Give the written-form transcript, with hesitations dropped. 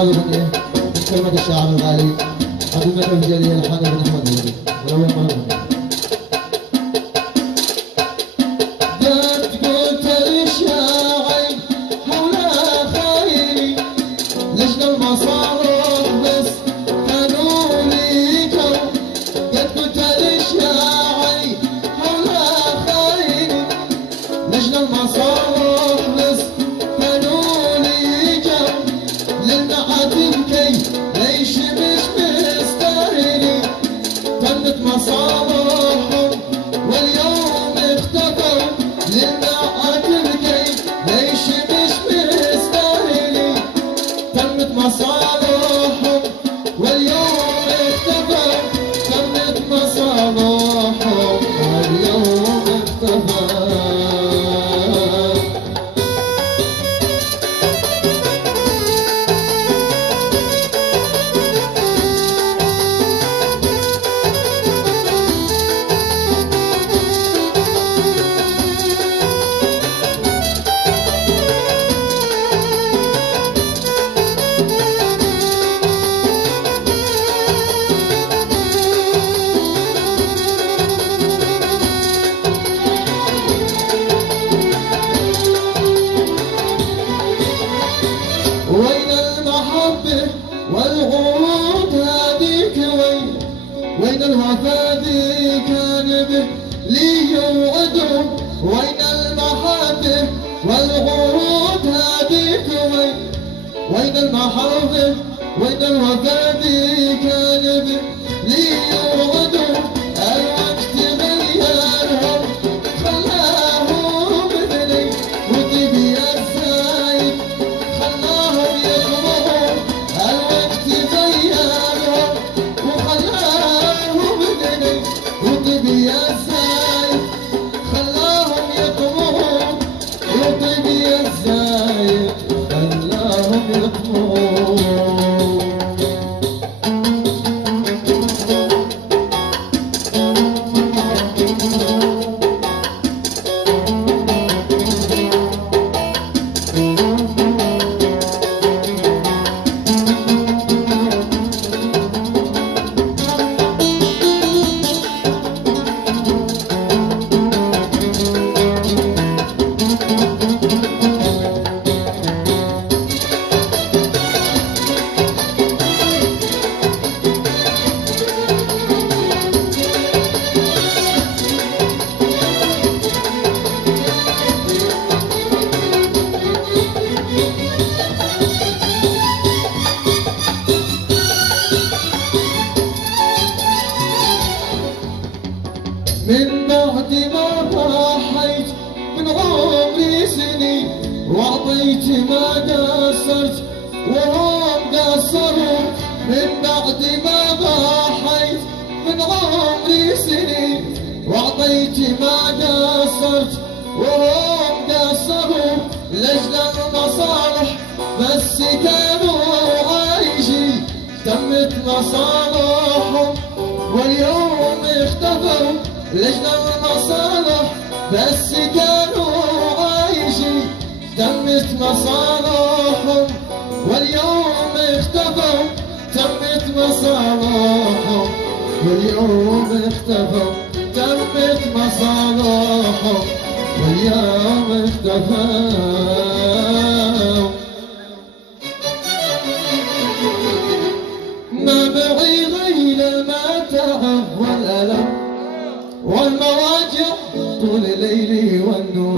هذه اغنيه من كلمه الشاعر الغالي ابو بكر الجليل الحاج بن احمد الغالي ولو يقرأ وين الوفا ذي كان به لي وعدو وين المحبة والغرود هذيك وين المحبة وين الوفا ذي كان به لي وعدو الوقت غيرهم خلاهم بذني وطيبي الزايد خلاهم يطمعون الوقت غيرهم وخلاهم بذني وطيبي الزايد خلاهم يطمعون وطيبي الزايد خلاهم يطمعون. من بعد ما ضحيت من عمري سنين وعطيت ما قصرت وهم قصروا من بعد ما ضحيت من عمري سنين وعطيت ما قصرت وهم قصروا لأجل المصالح بس كانوا عايشين تمت مصالحهم واليوم اختفوا لأجل المصالح بس كانوا عايشين تمت مصالحهم واليوم اختفوا تمت مصالحهم واليوم اختفوا تمت مصالحهم واليوم اختفوا. ما معي غير المتعب والألم والمواجع طول الليل